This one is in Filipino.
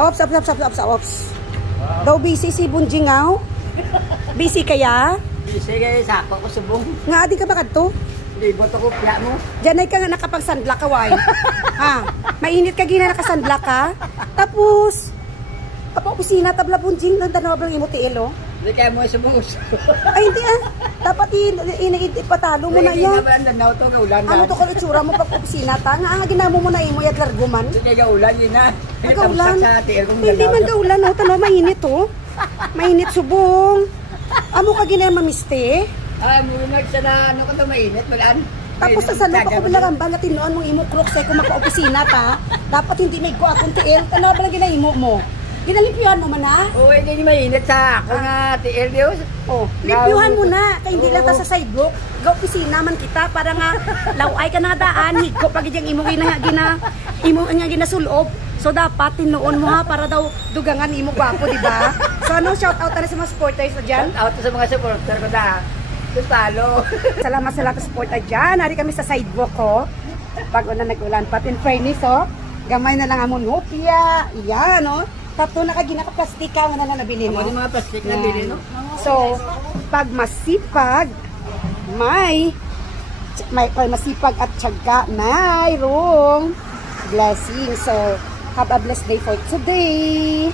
Ops. Daw busy si Bunjingaw. Busy kaya? Busy kaya sako ko subong. Nga di ka ba kadto? Libot ako pla mo. Diyan ay ka nga nakapag-sunblock ka, why? Ha? Mainit ka gina naka-sunblock ka? Tapos, apa opisina tabla Bunjing, nang tanaw ba yung imutiil, oh? Hindi kaya mo subong. Ay, hindi ah. Dapat ipatalo mo na yan. Ano to kung itsura mo pag opisina ta? Nga, ginamo mo na imo yat larguman. Hindi kaya gaulan yun na. Gaulan? Hindi man gaulan, oh. Tanaw, mainit, oh. Mainit subong. Amo ka ginaya mamiste? Ay, muna sa na, ano ka ito mainit, malaan. Tapos sa salok ako bilang bang tinuan mong imo krok sa kung maka-opisina ta. Dapat hindi may ko akong tiil. Tanaw ba lang ginahimo mo? Ginalipihan mo man ha? Oo, hindi mainit sa ako nga tiil, Diyos. Oh, lipihan mo na. Kaya hindi lang ta sa sidewalk. Ga-opisina man kita para nga laway ka na daan. Higko pag iyang imo ginasulob. So dapat tinuon mo ha para daw dugangan imo gwapo, di ba? So ano shout out na sa mga supporters na diyan? Shout out sa mga supporter ko da. Talo. Salamat sa lahat ng supporter diyan. Hari kami sa sidewalk ko. Pag una nag-ulan pa in fairness oh. Gamay na lang amon hopya. Iyan oh. Tato na kagina ka plastika nga na nabili mo. Ano mga plastic na bili no? So, pag masipag may masipag at tiyaga mayroong blessing. So, have a blessed day for today.